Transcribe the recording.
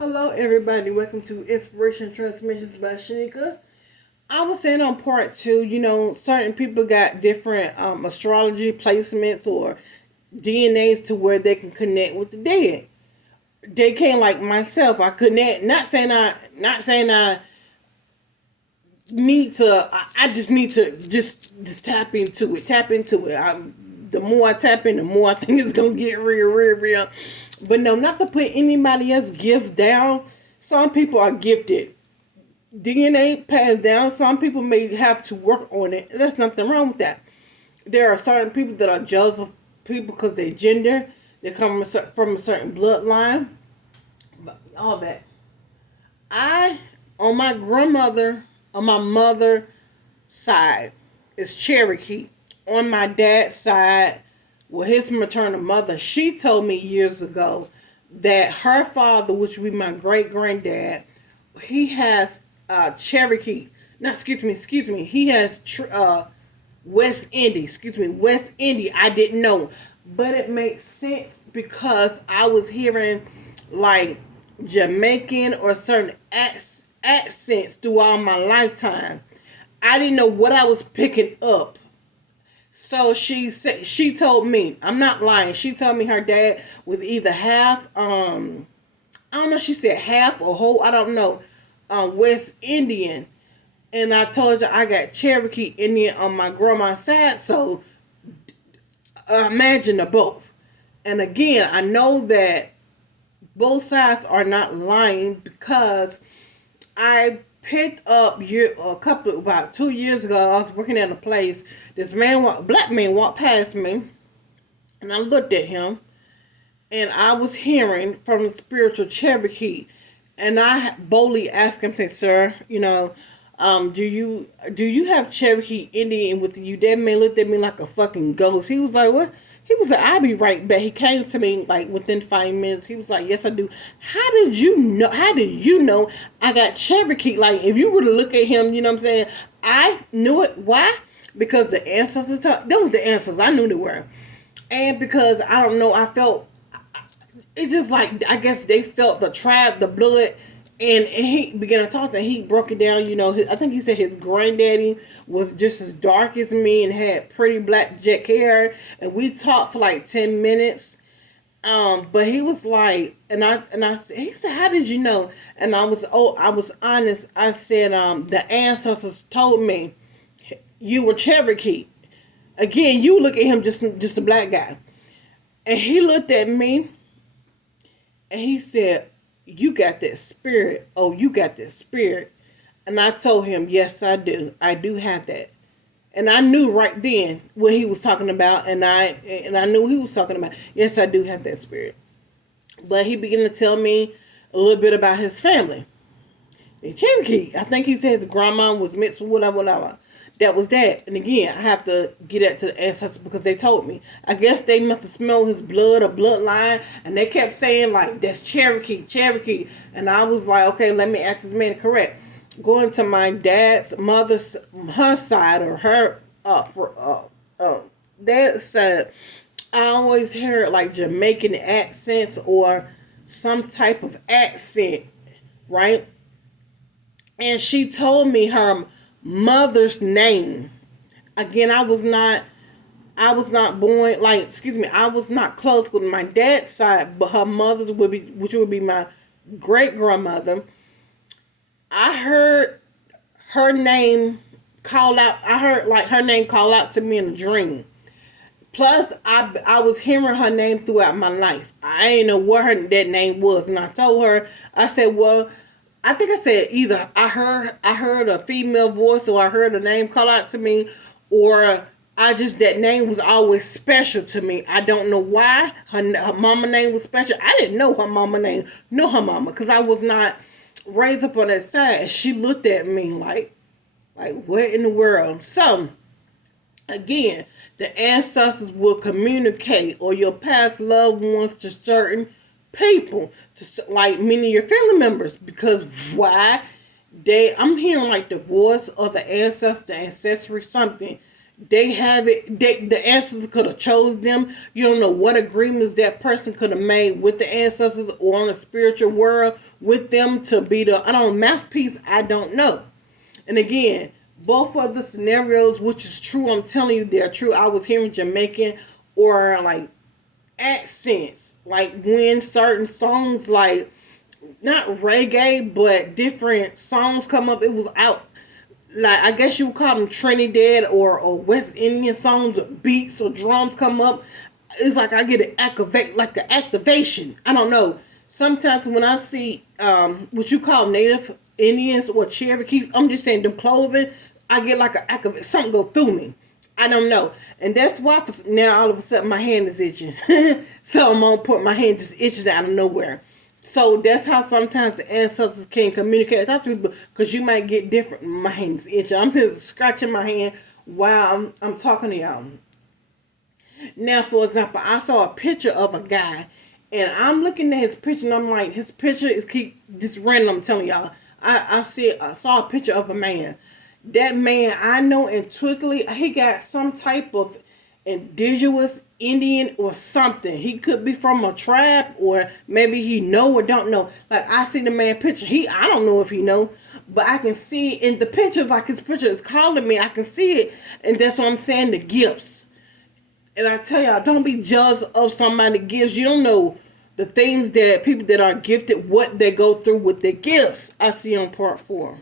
Hello, everybody. Welcome to Inspiration Transmissions by Shanika. I was saying on part two, certain people got different astrology placements or DNAs to where they can connect with the dead. They can't like myself. I connect. Not saying I need to. I just need to just tap into it. Tap into it. The more I tap in, the more I think it's gonna get real, real, real. But no, not to put anybody else's gift down. Some people are gifted. DNA passed down. Some people may have to work on it. There's nothing wrong with that. There are certain people that are jealous of people because they gender. They come from a certain bloodline. All that. I, on my grandmother, on my mother side, is Cherokee. On my dad's side, well, his maternal mother, she told me years ago that her father, which would be my great granddad, he has Cherokee. Not excuse me. He has West Indies. Excuse me, West Indies. I didn't know, but it makes sense because I was hearing like Jamaican or certain accents throughout my lifetime. I didn't know what I was picking up. So she told me, I'm not lying. She told me her dad was either half I don't know, she said half or whole, I don't know, West Indian. And I told you I got Cherokee Indian on my grandma's side, so imagine the both. And again, I know that both sides are not lying because I picked up about 2 years ago. I was working at a place. This black man, walked past me, and I looked at him, and I was hearing from the spiritual Cherokee, and I boldly asked him, "Say, sir, do you have Cherokee Indian with you?" That man looked at me like a fucking ghost. He was like, "What?" He was like, "I'll be right back." He came to me like within 5 minutes. He was like, "Yes, I do." How did you know? How did you know I got Cherokee? Like, if you were to look at him, you know what I'm saying? I knew it. Why? Because the ancestors talk. Those were the answers. I knew they were, and because I don't know, I felt it's just like I guess they felt the tribe, the blood, and he began to talk. And he broke it down. I think he said his granddaddy was just as dark as me and had pretty black jet hair. And we talked for like 10 minutes. But he was like, he said, "How did you know?" And I was honest. I said, the ancestors told me you were Cherokee. Again, you look at him just a black guy, and he looked at me and he said, "You got that spirit. Oh, you got that spirit." And I told him, "Yes, I do. I do have that." And I knew right then what he was talking about, and I knew he was talking about. Yes, I do have that spirit. But he began to tell me a little bit about his family. The Cherokee. I think he said his grandma was mixed with whatever, whatever. That was that. And again, I have to get that to the ancestors because they told me. I guess they must have smelled his blood or bloodline, and they kept saying like, "That's Cherokee, Cherokee." And I was like, "Okay, let me ask this man correct." Going to my dad's mother's her side or her dad side, I always heard like Jamaican accents or some type of accent, right? And she told me her mother's name. Again, I was not born like excuse me, I was not close with my dad's side, but her mother's would be which would be my great grandmother. I heard her name call out. I heard like her name call out to me in a dream. Plus, I was hearing her name throughout my life. I didn't know what that name was, and I told her. I said, "Well, I think I said either I heard a female voice, or I heard a name call out to me, or I just that name was always special to me. I don't know why her mama name was special. I didn't know her mama name, know her mama, because I was not raised up on that side." And she looked at me like what in the world? So again, the ancestors will communicate or your past loved ones to certain people, to like many of your family members, because why? I'm hearing like the voice of the ancestor, ancestry, something. They have it. The ancestors could have chose them. You don't know what agreements that person could have made with the ancestors or on the spiritual world with them to be the, I don't know, mouthpiece. I don't know. And again, both of the scenarios, which is true, I'm telling you, they're true. I was hearing Jamaican or like accents, like when certain songs, like not reggae, but different songs come up. It was out, like I guess you would call them Trinidad or West Indian songs with beats or drums come up. It's like I get an activate, like the activation. I don't know. Sometimes when I see what you call Native Indians or Cherokees, I'm just saying them clothing, I get like a activate. Something go through me. I don't know, and that's why now all of a sudden my hand is itching. So I'm gonna put my hand just itches out of nowhere. So that's how sometimes the ancestors can communicate. Talk to people because you might get different. My hand's itching. I'm just scratching my hand while I'm talking to y'all. Now, for example, I saw a picture of a guy, and I'm looking at his picture, and I'm like, his picture is keep just random. I'm telling y'all, I saw a picture of a man. That man, I know intuitively, he got some type of indigenous Indian or something. He could be from a tribe, or maybe he know or don't know. Like I see the man picture. I don't know if he know, but I can see in the picture, like his picture is calling me. I can see it, and that's what I'm saying. The gifts. And I tell y'all, don't be jealous of somebody gifts. You don't know the things that people that are gifted, what they go through with their gifts. I see on part 4.